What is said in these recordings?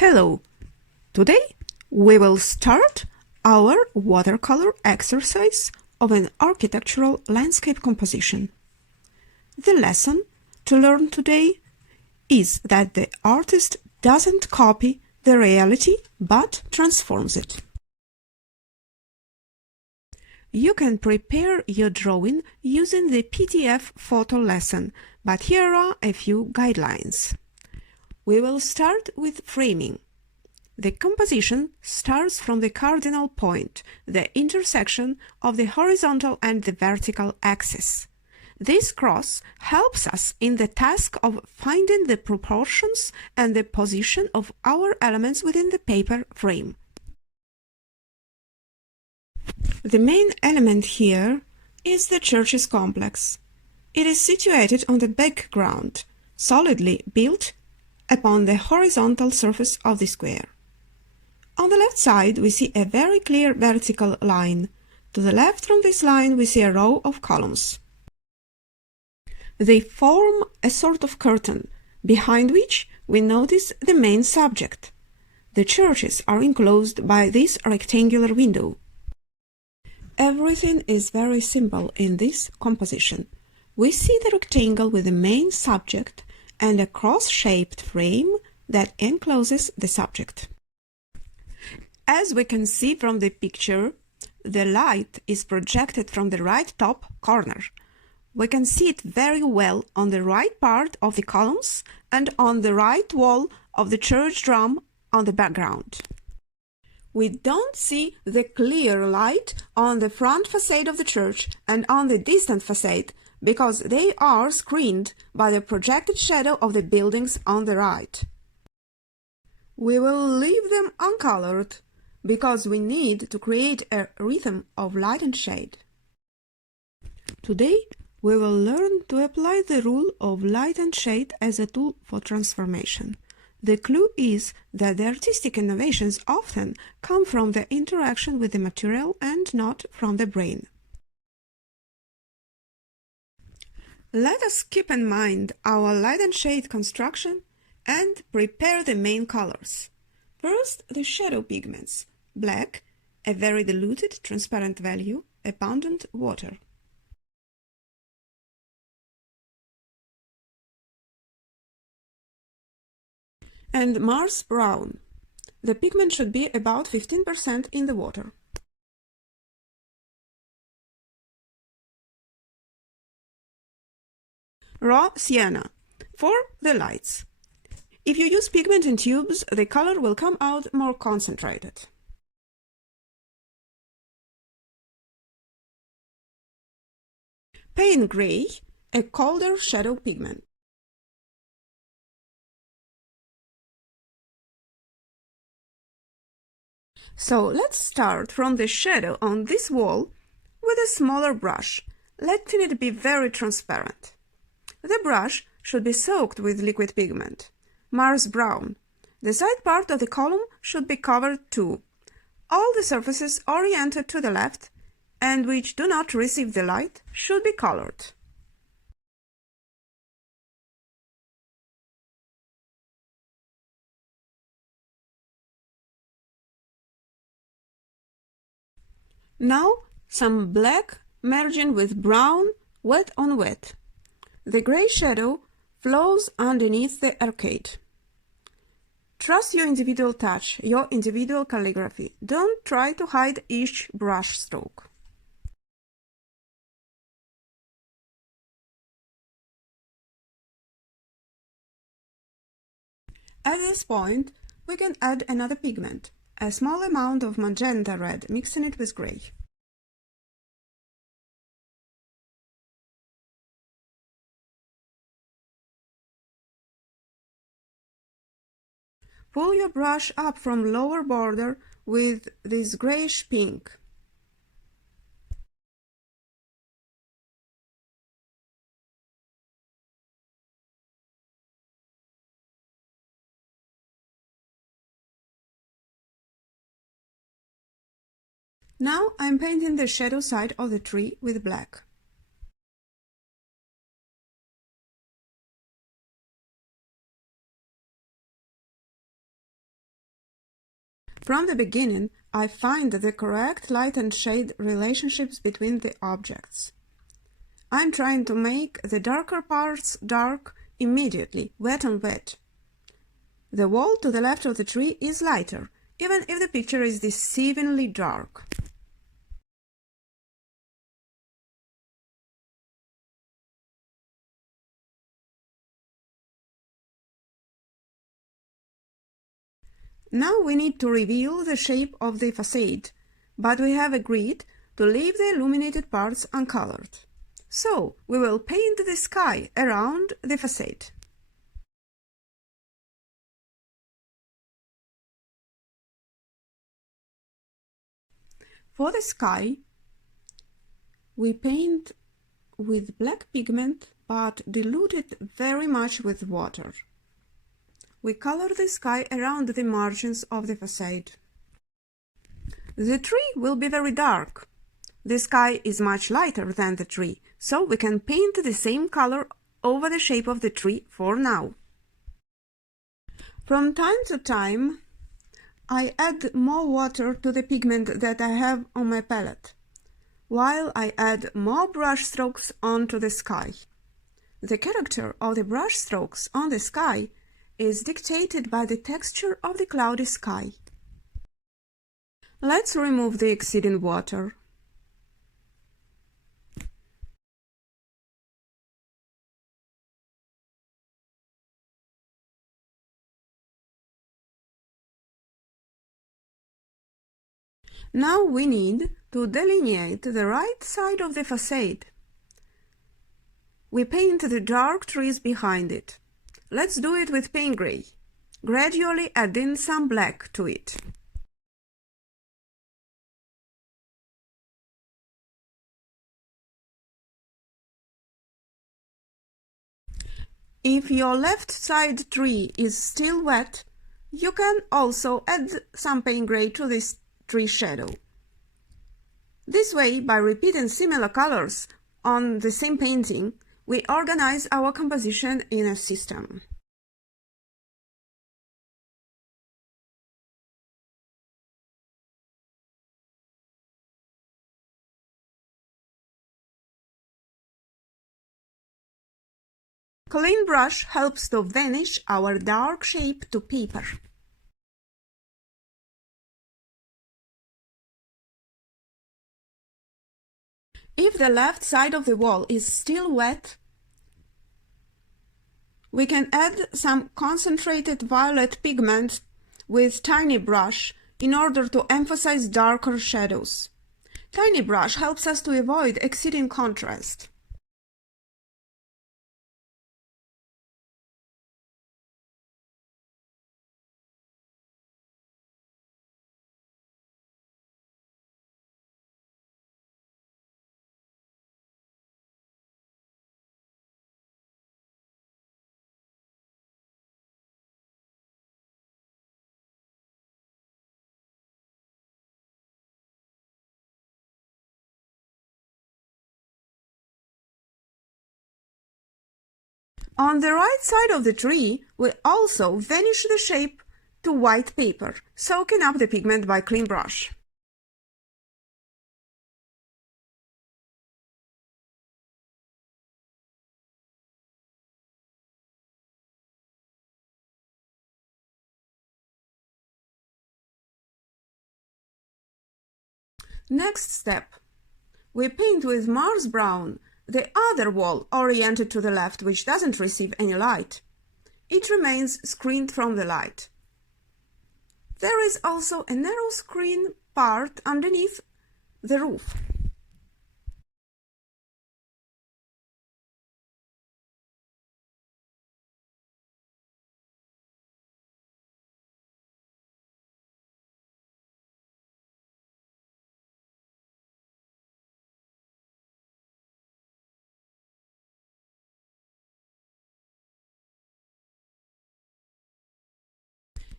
Hello! Today we will start our watercolor exercise of an architectural landscape composition. The lesson to learn today is that the artist doesn't copy the reality but transforms it. You can prepare your drawing using the PDF photo lesson, but here are a few guidelines. We will start with framing. The composition starts from the cardinal point, the intersection of the horizontal and the vertical axis. This cross helps us in the task of finding the proportions and the position of our elements within the paper frame. The main element here is the church's complex. It is situated on the background, solidly built upon the horizontal surface of the square. On the left side, we see a very clear vertical line. To the left from this line, we see a row of columns. They form a sort of curtain, behind which we notice the main subject. The churches are enclosed by this rectangular window. Everything is very simple in this composition. We see the rectangle with the main subject and a cross-shaped frame that encloses the subject. As we can see from the picture, the light is projected from the right top corner. We can see it very well on the right part of the columns and on the right wall of the church drum on the background. We don't see the clear light on the front facade of the church and on the distant facade because they are screened by the projected shadow of the buildings on the right. We will leave them uncolored because we need to create a rhythm of light and shade. Today, we will learn to apply the rule of light and shade as a tool for transformation. The clue is that the artistic innovations often come from the interaction with the material and not from the brain. Let us keep in mind our light and shade construction and prepare the main colors. First, the shadow pigments. Black, a very diluted, transparent value, abundant water. And Mars brown. The pigment should be about 15% in the water. Raw sienna for the lights. If you use pigment in tubes, the color will come out more concentrated. Paint gray, a colder shadow pigment. So let's start from the shadow on this wall with a smaller brush, letting it be very transparent. The brush should be soaked with liquid pigment, Mars brown. The side part of the column should be covered too. All the surfaces oriented to the left and which do not receive the light should be colored. Now some black merging with brown, wet on wet. The gray shadow flows underneath the arcade. Trust your individual touch, your individual calligraphy. Don't try to hide each brush stroke. At this point, we can add another pigment, a small amount of magenta red, mixing it with gray. Pull your brush up from lower border with this grayish pink. Now I'm painting the shadow side of the tree with black. From the beginning, I find the correct light and shade relationships between the objects. I'm trying to make the darker parts dark immediately, wet on wet. The wall to the left of the tree is lighter, even if the picture is deceivingly dark. Now we need to reveal the shape of the facade, but we have agreed to leave the illuminated parts uncolored. So we will paint the sky around the facade. For the sky, we paint with black pigment, but dilute it very much with water. We color the sky around the margins of the facade. The tree will be very dark. The sky is much lighter than the tree, so we can paint the same color over the shape of the tree for now. From time to time, I add more water to the pigment that I have on my palette, while I add more brush strokes onto the sky. The character of the brush strokes on the sky is dictated by the texture of the cloudy sky. Let's remove the exceeding water. Now we need to delineate the right side of the facade. We paint the dark trees behind it. Let's do it with paint gray, gradually adding some black to it. If your left side tree is still wet, you can also add some paint gray to this tree shadow. This way, by repeating similar colors on the same painting, we organize our composition in a system. Clean brush helps to vanish our dark shape to paper. If the left side of the wall is still wet, we can add some concentrated violet pigment with tiny brush in order to emphasize darker shadows. Tiny brush helps us to avoid exceeding contrast. On the right side of the tree, we also vanish the shape to white paper, soaking up the pigment by clean brush. Next step. We paint with Mars brown the other wall oriented to the left, which doesn't receive any light. It remains screened from the light. There is also a narrow screen part underneath the roof.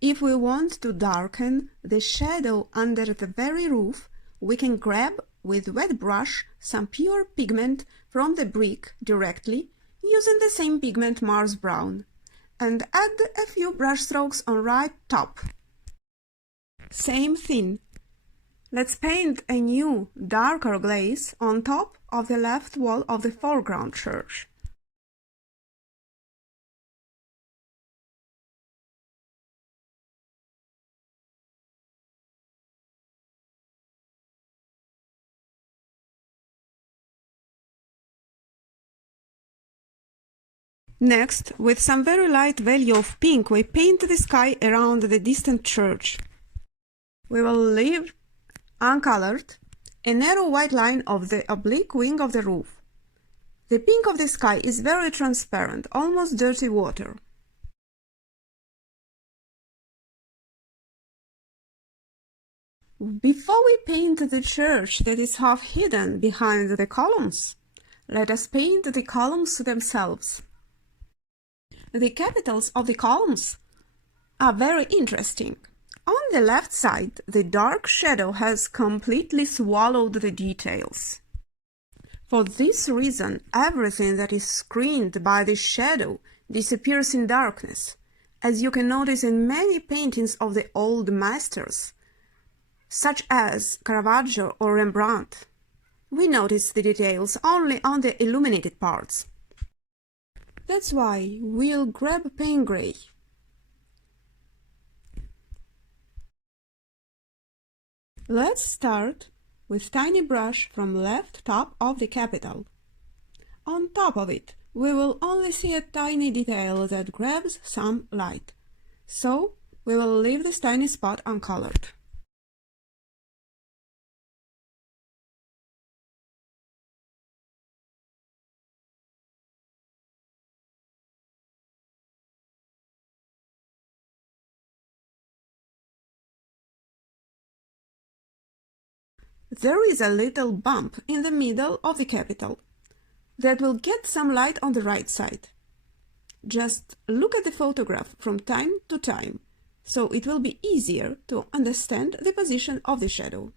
If we want to darken the shadow under the very roof, we can grab with wet brush some pure pigment from the brick directly, using the same pigment Mars brown, and add a few brush strokes on right top. Same thing. Let's paint a new, darker glaze on top of the left wall of the foreground church. Next, with some very light value of pink, we paint the sky around the distant church. We will leave uncolored a narrow white line of the oblique wing of the roof. The pink of the sky is very transparent, almost dirty water. Before we paint the church that is half hidden behind the columns, let us paint the columns themselves. The capitals of the columns are very interesting. On the left side, the dark shadow has completely swallowed the details. For this reason, everything that is screened by the shadow disappears in darkness, as you can notice in many paintings of the old masters, such as Caravaggio or Rembrandt. We notice the details only on the illuminated parts. That's why we'll grab paint gray. Let's start with tiny brush from left top of the capital. On top of it, we will only see a tiny detail that grabs some light, so we will leave this tiny spot uncolored. There is a little bump in the middle of the capital that will get some light on the right side. Just look at the photograph from time to time, so it will be easier to understand the position of the shadow.